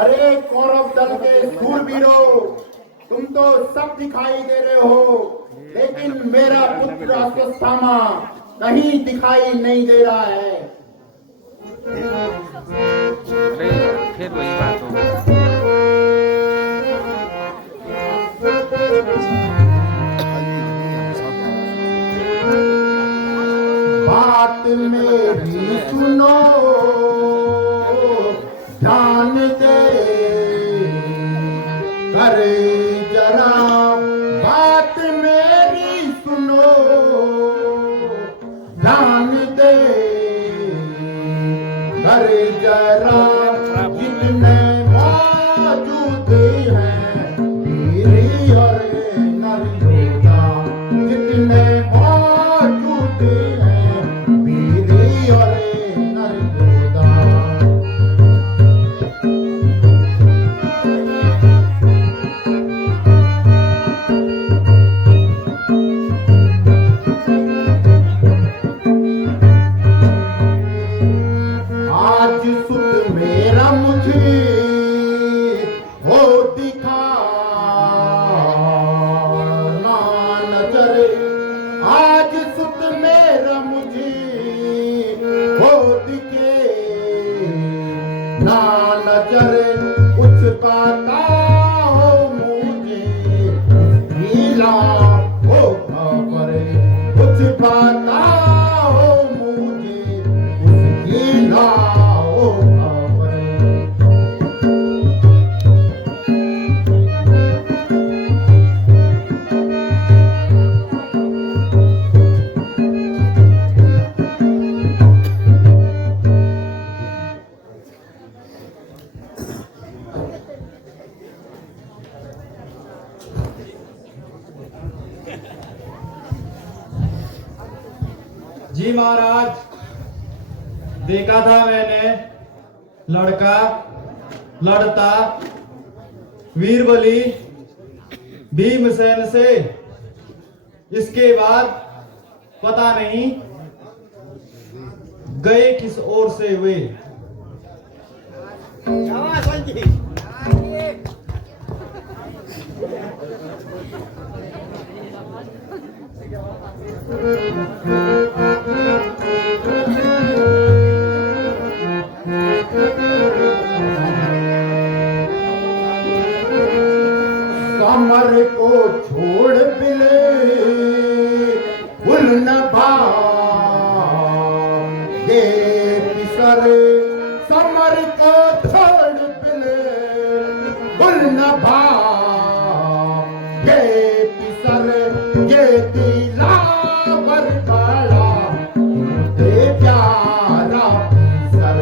अरे कौरव दल के सूरवीरों, तुम तो सब दिखाई दे रहे हो, लेकिन मेरा पुत्र अश्वत्थामा कहीं दिखाई नहीं दे रहा है। अरे फिर वही बात हो गई। बात मेरी सुनो ध्यान दे करे जरा, बात मेरी सुनो ध्यान दे करे जरा, जितने मौजूद हैं वीर और नरयोद्धा, जितने मौजूद हैं वीर और नरयोद्धा। आज सुत मेरा मुझे हो दिखा ना नजर, आज सुत मेरा मुझे हो दिखे ना नजर, कुछ बताओ मुझे हीला हो खबर, कुछ बताओ मुझे हीला हो खबर। जी महाराज, देखा था मैंने लड़का लड़ता वीरबली भीमसेन से, इसके बाद पता नहीं गए किस ओर से वे। कमर को छोड़ पिले भूल न भागे पिसर, समर को छोड़ पिले भूल न भागे पिसर, ये दिलावर बड़ा ते प्यारा पिसर,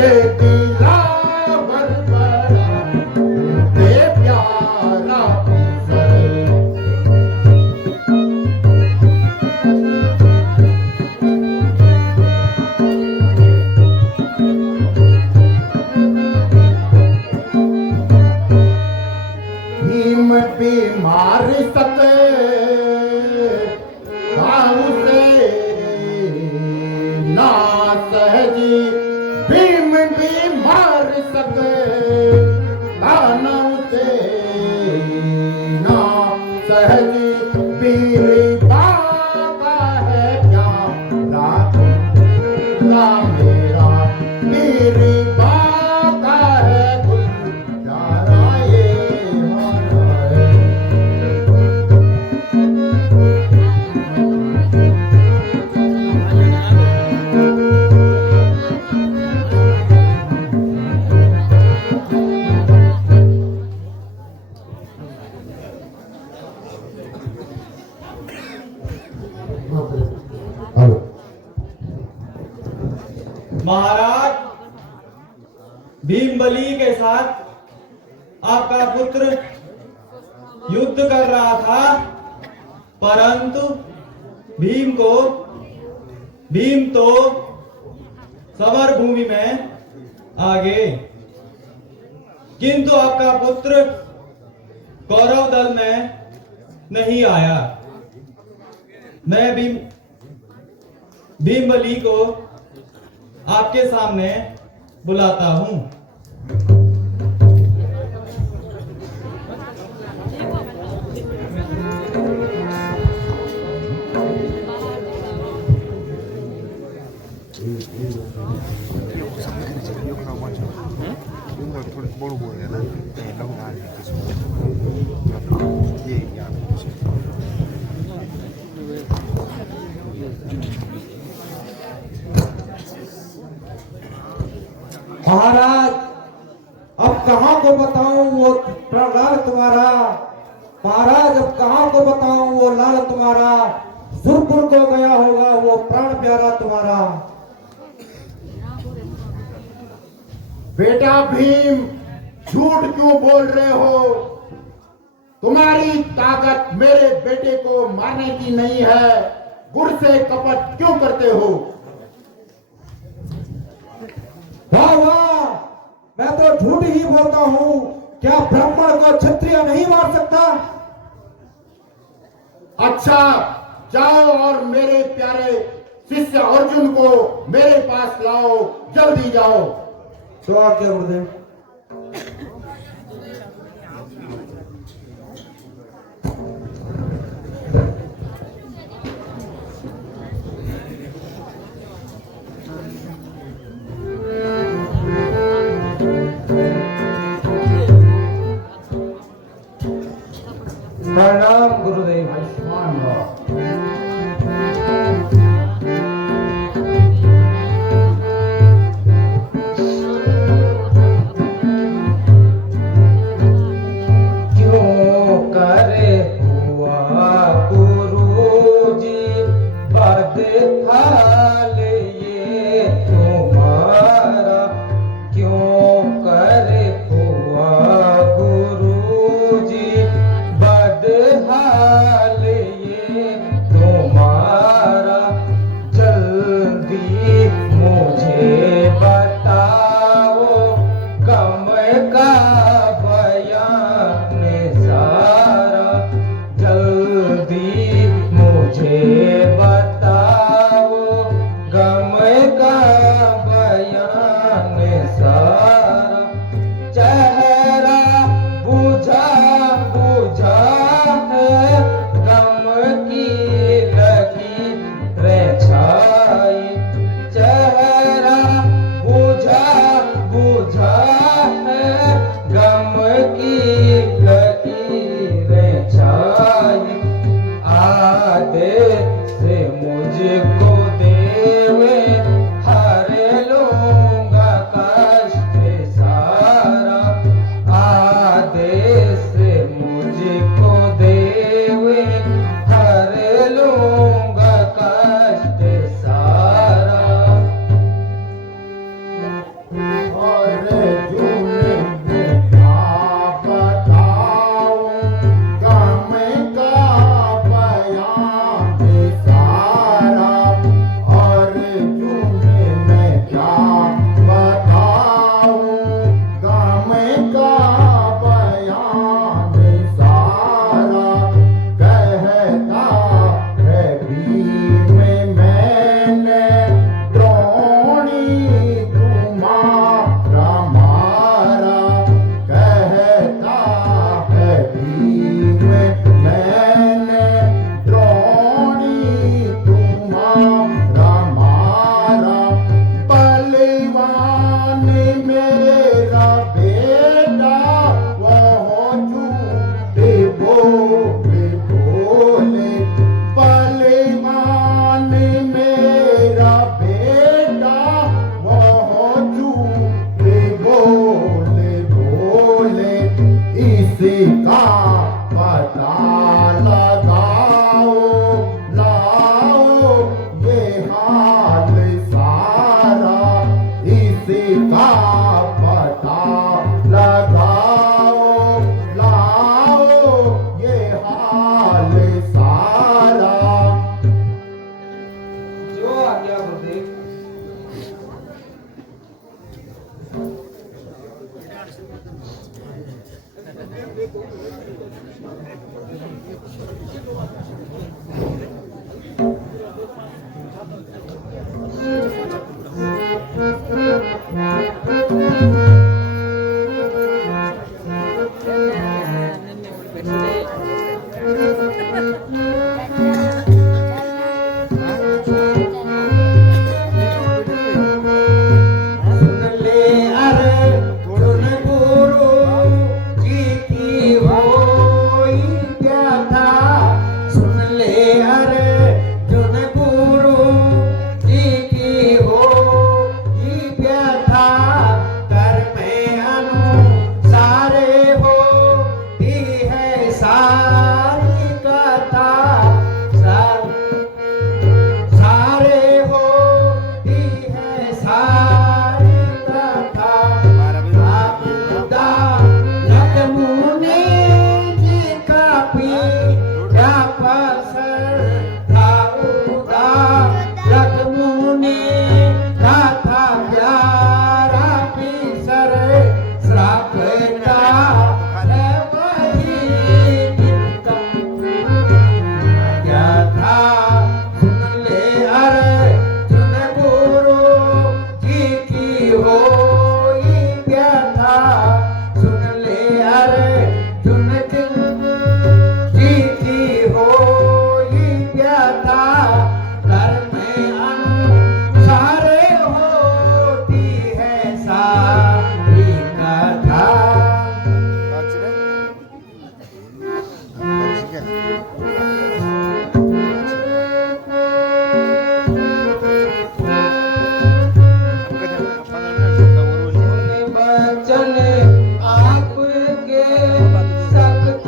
ये दिलावर बड़ा ते प्यारा पिसर। भीम भी मार सके गाँव से ना सहजी, भीम भी मार सके गाँव से ना सहजी, वीर बाबा है क्या राम मेरा, वीर बाबा है गुलजारा ये हमारा है। महाराज, भीमबली के साथ आपका पुत्र युद्ध कर रहा था, परंतु भीम तो समर भूमि में आ गए, किंतु आपका पुत्र कौरव दल में नहीं आया। मैं भीमबली को आपके सामने बुलाता हूं। 이런 걸 모르고 해야 너무 많이 계속 얘기 안 하고 महाराज अब कहाँ को बताऊं वो लाल तुम्हारा। महाराज अब कहाँ को बताऊं वो लाल तुम्हारा। सुरपुर को गया होगा वो प्राण प्यारा तुम्हारा। बेटा भीम, झूठ क्यों बोल रहे हो? तुम्हारी ताकत मेरे बेटे को मारने की नहीं है। गुर से कपट क्यों करते हो? वाह वाह, मैं तो झूठ ही बोलता हूँ। क्या ब्राह्मण को क्षत्रिय नहीं मार सकता? अच्छा, जाओ और मेरे प्यारे शिष्य अर्जुन को मेरे पास लाओ, जल्दी जाओ। तो आज्ञा गुरुदेव। प्रणाम गुरुदेव। आयुष्मान भव। क्यों करे हुआ गुरुजी बदहाल ये तुम्हारा। क्यों करे हुआ गुरुजी बदहाल ये तुम्हारा। जल्दी मुझे बताओ गम का बयान सारा। जल्दी मुझे बताओ गम का बयान सारा। चेहरा बुझा बुझा है गम की लकीरें छाई। चेहरा बुझा बुझा है गम की लकीरें छाई। आदेश से मुझको देवे हर लूंगा कष्ट सारा। आदेश से मुझको देवे हर लूंगा कष्ट सारा। अर्जुन में क्या बताऊं गम का बयान सारा। अर्जुन में क्या बताऊं गम का बयान सारा। कहता है भीम मैंने द्रोणी तुम्हारा मारा। कहता है भीम मैंने द्रोणी तुम्हारा मारा। बलवान मेरा बेटा वो झूठे बोले बोले। बलवान मेरा बेटा वो झूठे बोले बोले। इसका पता लगाओ लाओ ये हाल सारा। इसका पता लगाओ लाओ ये हाल सारा। जो आज्ञा गुरुदेव। सार कथा लख मुनि जी का पीड़ा पसर था उदार लख मुनि का था प्यारा पीसर श्राप का है वही जिनका क्या था सुन ले अरे सुन गुरु जी की होई व्यथा सुन ले अरे सुन जी की होई व्यथा घर में अनुसारे होती है सारी कथा बचन आपके सख्त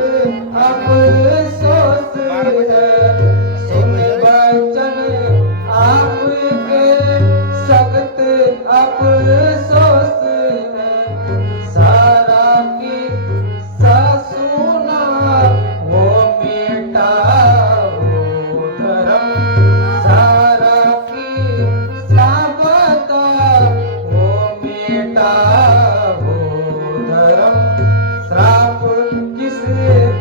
अफसोस है सुन बचन आपके सख्त अफसोस है सारा की ससुना वो बेटा वो धर्म सारा की साबता वो बेटा वो धर्म श्राप किस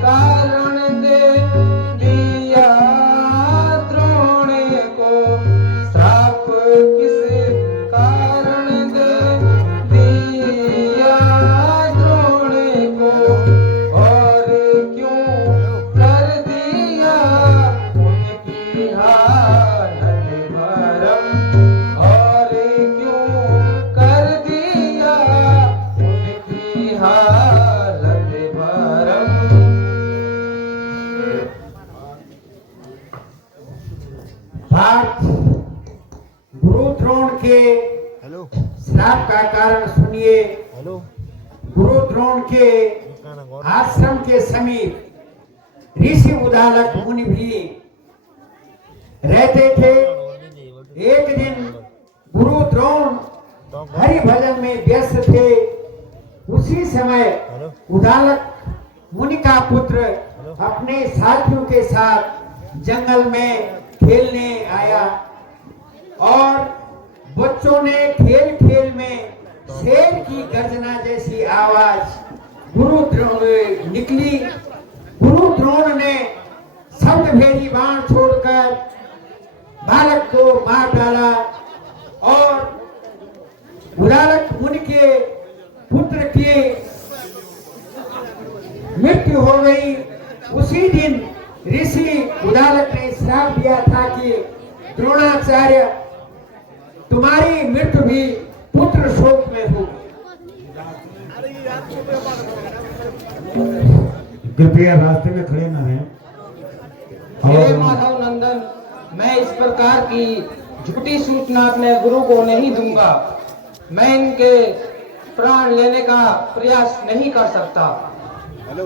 कारण दे दिया द्रोण को श्राप किस कारण दे दिया द्रोण को और क्यों कर दिया उनकी हालत भरम और क्यों कर दिया उनकी हालत भरम बात गुरु द्रोण के हेलो श्राप का कारण सुनिए हेलो गुरु द्रोण के आश्रम के समीप ऋषि उदालक मुनि भी रहते थे। एक दिन गुरु द्रोण हरि भजन में व्यस्त थे। उसी समय उदालक मुनि का पुत्र अपने साथियों के साथ जंगल में खेलने आया और बच्चों ने खेल खेल में शेर की गर्जना जैसी आवाज गुरु द्रोण निकली। गुरु द्रोण ने शब्द भेदी बाण छोड़कर बालक को मार डाला और उदालक मुनि के पुत्र की मृत्यु हो गई। उसी दिन ऋषि उदालक ने श्राप दिया था कि द्रोणाचार्य तुम्हारी मृत्यु भी पुत्र शोक में हो। कृपया रास्ते में खड़े न रहें। हे माधव नंदन, मैं इस प्रकार की झूठी सूचना अपने गुरु को नहीं दूंगा। मैं इनके प्राण लेने का प्रयास नहीं कर सकता। हेलो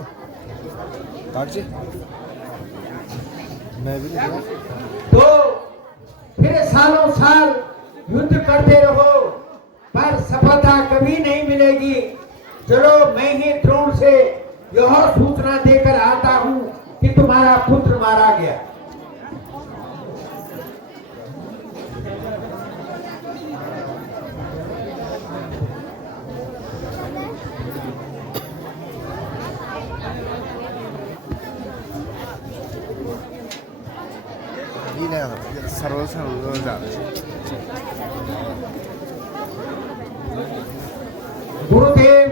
कागजी मैं भी नहीं तो फिर सालों साल युद्ध करते रहो पर सफलता कभी नहीं मिलेगी। चलो मैं ही द्रोण से यह सूचना देकर आता हूँ कि तुम्हारा पुत्र मारा गया। सर्व सर्व गुरुदेव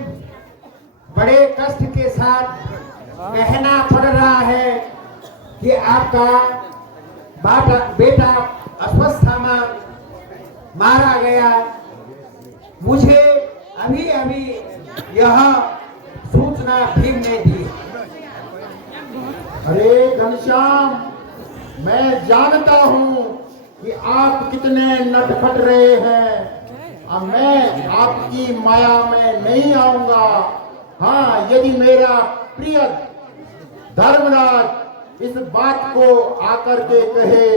बड़े कष्ट के साथ कहना पड़ रहा है कि आपका बेटा अश्वत्थामा मारा गया। मुझे अभी अभी यह सूचना भीम ने दी। अरे घनश्याम, मैं जानता हूँ कि आप कितने नटखट रहे हैं। अब मैं आपकी माया में नहीं आऊंगा। हाँ, यदि मेरा प्रिय धर्मराज इस बात को आकर के कहे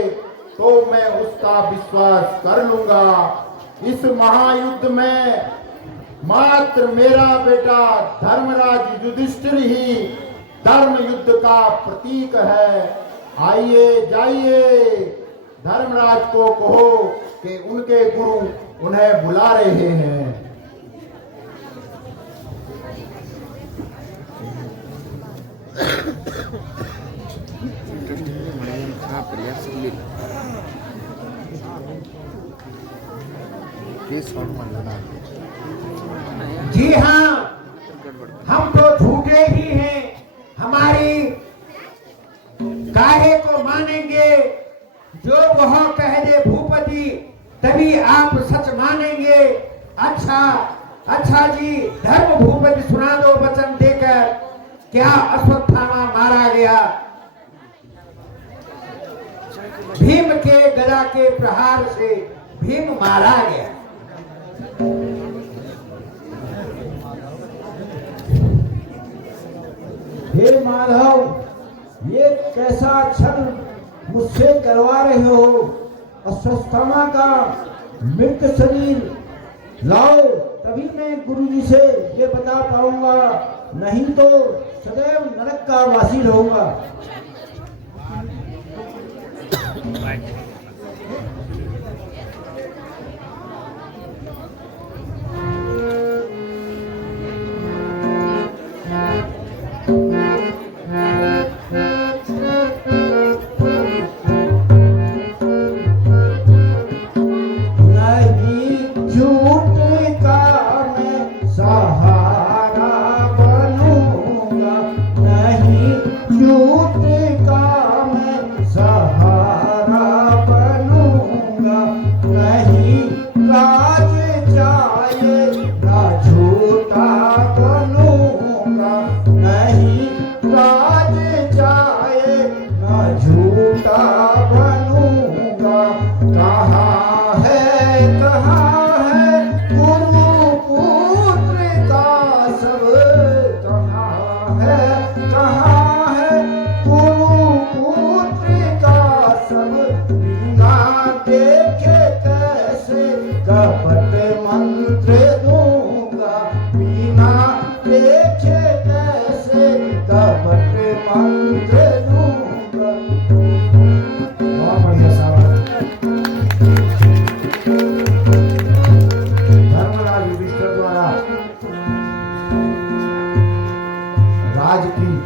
तो मैं उसका विश्वास कर लूंगा। इस महायुद्ध में मात्र मेरा बेटा धर्मराज युधिष्ठिर ही धर्म युद्ध का प्रतीक है। आइए जाइए, धर्मराज को कहो कि उनके गुरु उन्हें बुला रहे हैं। जी हाँ, हम तो झूठे ही हैं, हमारी काहे को मानेंगे। जो वह कह दे भूपति तभी आप सच मानेंगे। अच्छा जी, धर्म भूपति सुना दो वचन देकर, क्या अश्वत्थामा मारा गया? भीम के गदा के प्रहार से भीम मारा गया। हे माधव, ये कैसा छल मुझसे करवा रहे हो? अश्वत्थामा का मृत शरीर लाओ, तभी मैं गुरुजी से ये बता पाऊंगा, नहीं तो सदैव नरक का वासी रहूंगा।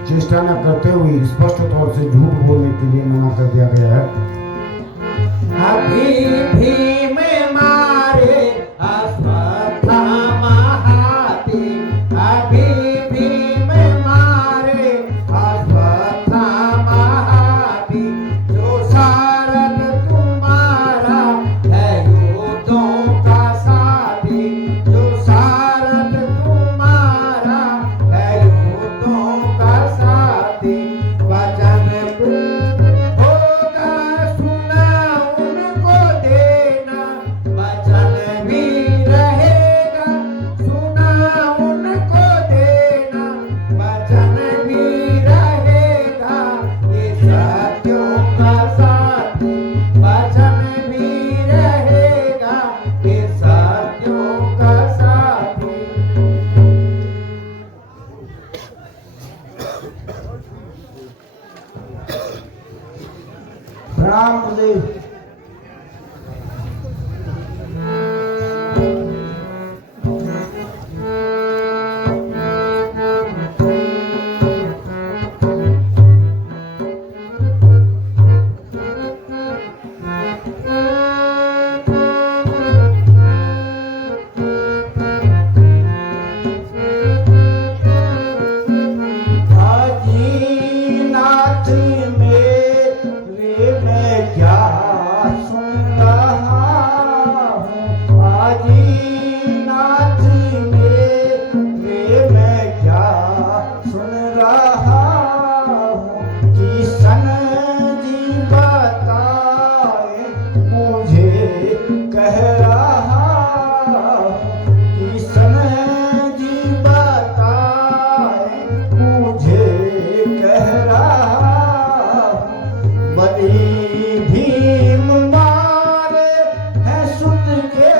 चेष्टा न करते हुए स्पष्ट तौर से झूठ बोलने के लिए मना कर दिया गया है। अभी भीम मारे अश्वत्थामा हाथी, अभी भीम मारे अश्वत्थामा हाथी, जो सारथ तुम्हारा है योद्धों का साथी, जो सारथ तुम्हारा है योद्धों का साथी। वचन होगा सुना उनको देना, वचन भी रहेगा सुना उनको देना, वचन भी रहेगा ये सत्यों का साथी, वचन भी रहेगा ये सत्यों का साथी। रामदेव नाथ मेरे मैं क्या सुन रहा हूँ, नाथ मेरे मैं क्या सुन रहा हूँ। किशन जी बताए मुझे कह रहा हूँ, किशन जी बताए मुझे कह रहा हूँ। बलि भीम मारे हैं सुत के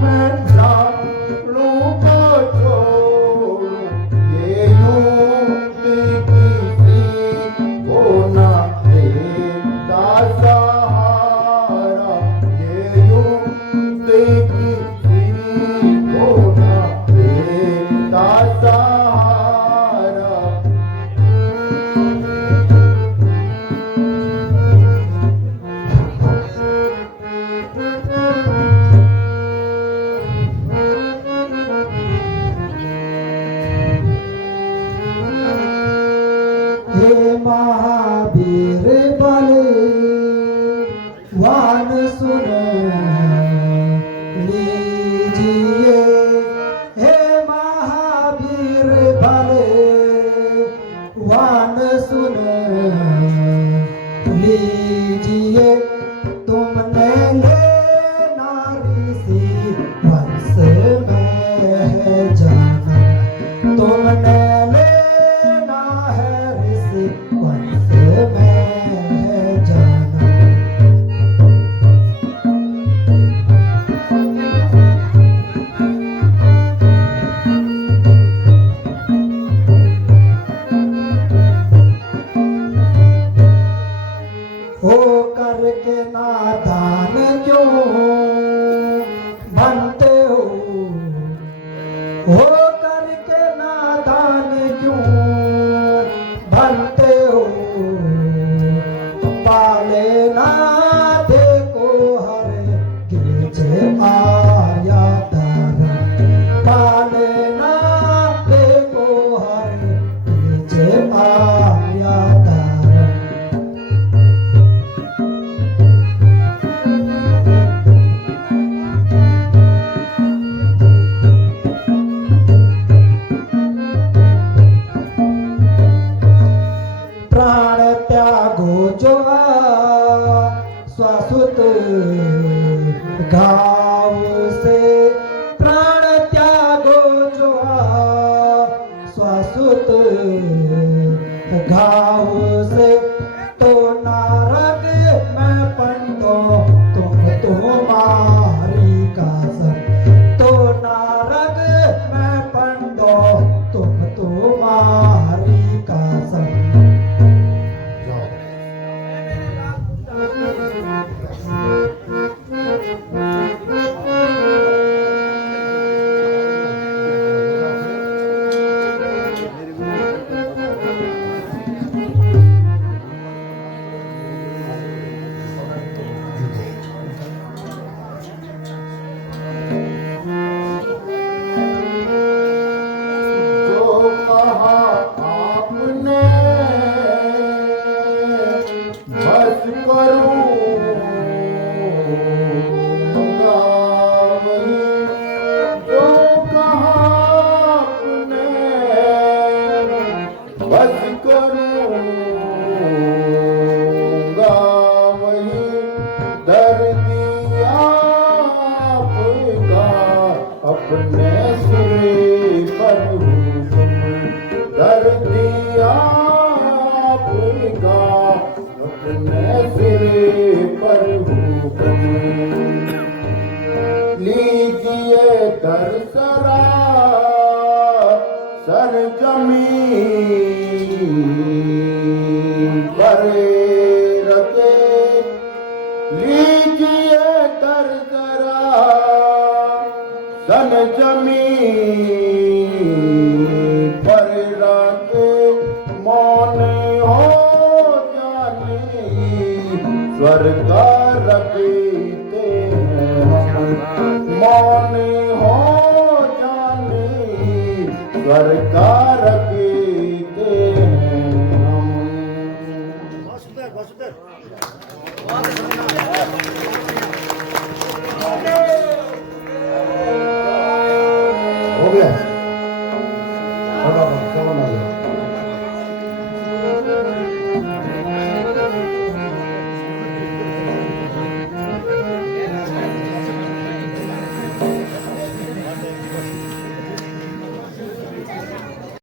मैं प्राणों को छोड़ूं, ये युक्ति किसी को न देता सहारा, ये युक्ति किसी को न देता सहारा। हे महावीर बलवान सुन लीजिए, हे महावीर बलवान सुन लीजिए, तुमने लेना ऋषि वंश में जाना, तुमने लेना है ऋषि वंश में जाना। हो करके नादान क्यों बनते हो करके नादान क्यों बनते हो, पाले ना देखो हर गिरजे आया तारा, पाले ना देखो हर गिरजे आया तारा। प्राण त्यागो जो स्वसुत गाँव से, प्राण त्यागो जो स्वसुत गाँव से, तो नारक में पंडो तुम तुम्हारी कसम, तो नारक में पंडो तुम तुम्हारी कसम। जो कहा आपने बस करूँगा वही, जो कहा आपने बस करूँगा वही, दर्द आपका अपने सिर पर हुक्म, दर्द आपका अपने सिर पर हुक्म। लीजिए दरसरा सरजमीन पर रखे, लीजिए दरसरा सरजमीन पर रखे, मौन हो जाने स्वर्ग रखते हैं हम, मौन हो जाने स्वर्ग रखते हैं हम। हो गया, चलो चलो।